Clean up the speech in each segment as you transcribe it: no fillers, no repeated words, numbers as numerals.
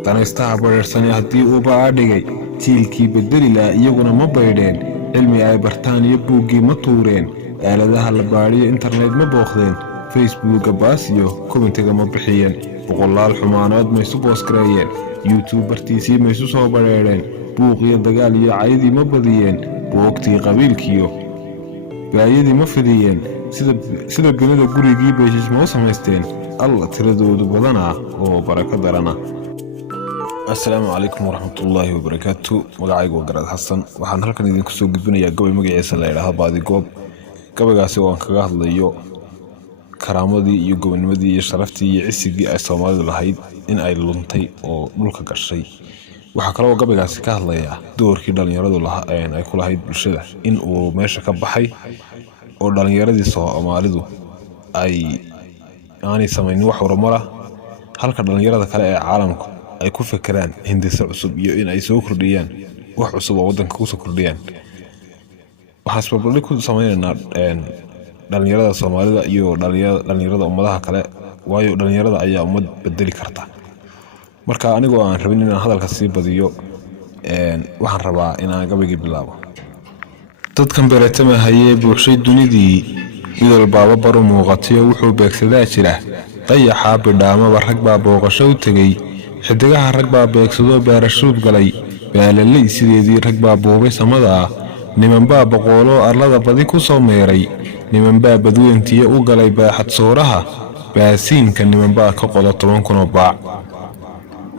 danaystaha bareersani haddii uu baadhigay jiilkii bedeli lahaa iyaguna ma baydheen cilmi ay bartaan iyo buuggii ma tuureen aaladaha la baadhiyo internet ma booqdeen facebookga baas iyo komentiga ma bixiyeen boqolaal xumaanood maysu boosgareeyeen youtube bartiisii maysu soo badheedheen buuq iyo dagaal iyo caydii ma badiyeen boogtii qabiilkiiyo baayadii ma fidiyeen sida binada gurigii beeshiis ma u samaysteen alla tiradoodu badanaa oo barako darana. السلام عليكم ورحمة الله وبركاته. مقاعيق وقراد حسن وحان هلكن إذن كسو قدبنا يا قبي مقعيسا لإلها بادي قوب قبي قاسي وان كغاهد ليو كرامدي iyo gobonnimadii iyo sharaftii iyo cisigii ay Soomaalidu lahayd in ay luntay oo dhulka gashay waxa kale oo gabaygaasi ka hadlaya doorkii dhalinyaradu ay ku lahayd bulshada in uu meesha ka baxay oo dhalinyaradii Soomaalidu aanay sameeynin wax horumar ah halka dhalinyarada kale ee caalamku ay ku fikiraan hindisa cusub iyo in ay soo kordhiyaan wax cusub oo wadanka ku soo kordhiyaan waxaas probably ku sameeynaa dhalinyarada Soomaalida iyo dhalinyarada ummadaha kale waayo dhalinyarada ayaa ummad bedeli karta marka anigoo aan rabin inaan hadalka sii badiyo waxaan rabaa inaan gabayga bilaabo. dadkan beeratama hayee buuxshay dunidii mid walbaaba baro muuqatiyo wuxuu beegsadaa jira dayaxa bidhaamaba rag baa booqasho u tegay xidigaha rag baa beegsadoo beerashuud galay baalaley sideedii rag baa buubay samada niman baa boqoloo arlada badi ku soo meeray niman baa badweyntiya u galay baaxad sooraha baasiinka niman baa ka qodo 10 kun oo baac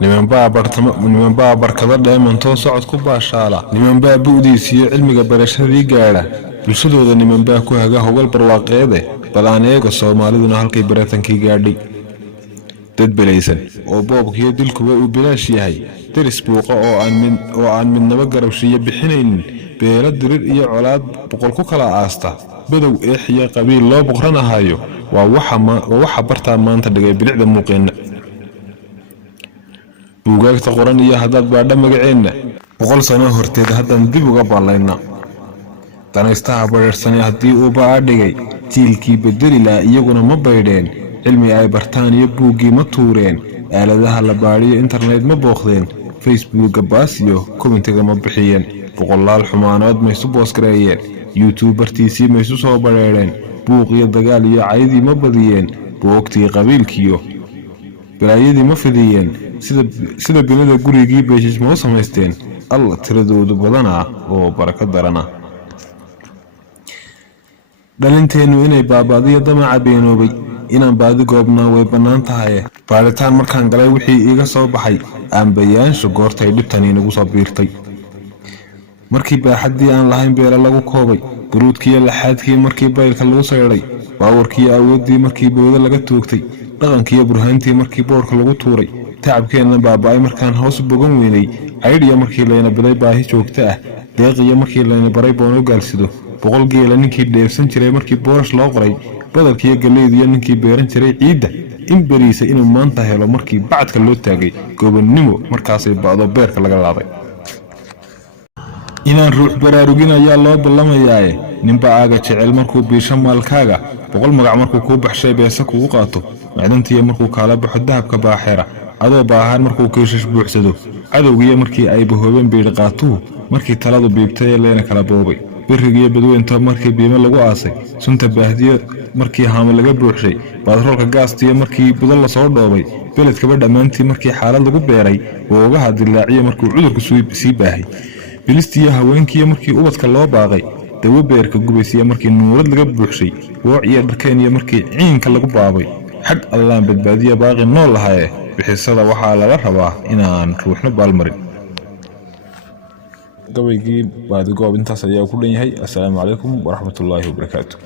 niman baa barkada dheemantoo socod ku baashaala niman baa bu'diisiyo cilmiga barashadii gaadha bulshadooda niman baa ku haga hogol barwaaqeede badaan eega Soomaaliduna halkay baratankii gaadhay dad belaysan oo boobkiyo dilkuba uu bilaash yahay daris buuqa oo aan midnaba garabshiyo bixinaynin beela dirir iyo colaad boqol ku kala aasta badow eexiya qabiil loo boqranahayo waa waxa bartaa maanta dhigay bilicda muuqeena buugaagta qoran iyo haddaad baadha magaceena 100 sano horteed haddaan dib uga baalayna danaystaha bareersani haddii uu baadhigay jiilkii bedeli lahaa iyaguna ma baydheen cilmi ay bartaan iyo buuggii ma tuureen aaladaha la baadhiyo internet ma booqdeen facebookga baas iyo komentiga ma bixiyeen boqolaal xumaanood maysu boosgareeyeen youtube bartiisii maysu soo badheedheen buuq iyo dagaal iyo caydii ma badiyeen boogtii qabiilkiiyo baayadii ma fidiyeen sida binada gurigii beeshiis ma u samaysteen alla tiradoodu badanaa oo barako darana. dhalinteenu inay baabaadiyo damaca beenoobay inaan baadi goobnaa way bannaan tahay baaritaan markaan galay wixii iiga soo baxay aan bayaansho goortay dhibtani inagu soo biirtay markii baaxadii aan lahayn beela lagu koobay buruudkii laxaadkii markii baylka lagu sayray baawarkii awoodii markii booda laga toogtay dhaqankii burhaantii markii boorka lagu tuuray tacabkeenna baaba'ay markaan hoos u bogan weynay caydhiya markii layna biday baahi joogto ah deeqiya markii layna baray boon u gaalsido boqol geela ninkii dheefsan jiray markii boorash loo qoray badalkiiyo galeediyo ninkii beeran jiray ciidda in beriisa inuu maanta helo markii bacadka loo taagay gobonnimo markaasay ba'do beerka laga laaday inaan ruux baraarugin ayaa loo ballamaya ninba aaga jecel markuu biisho maalkaaga 100 magac markuu ku baxshay beesa kugu qaato macdantiya markuu kala baxo dahabka baaxeera adoo baahan markuu keeshish buuxsado cadowgiya markii ay bahoobeen biir qaatuhu markii taladu biibtay leena kala boobay birigiyo badweynta markii biimo lagu aasay sunta baahdiyo markii haamo laga buuxshay baadroolka gaastiyo markii budal la soo dhoobay beledkaba dhammaantii markii xaalad lagu beeray woogaha dilaaciyo markuu cudurku sii baahay bilistiyo haweenkii markii ubadka loo baaqay dawo beerka gubaysiya markii nuurad laga buuxshay wooc iyo dharkeen iyo markii ciinka lagu baabay xag allaan badbaadiya baaqi nool lahaye bixisada waxaa laga rabaa inaan ruuxna baalmarin. gabaygii baadi goob intaas ayaa ku dhan yahay. assalaamu calaykum waraxmatullaahi wabarakaatu.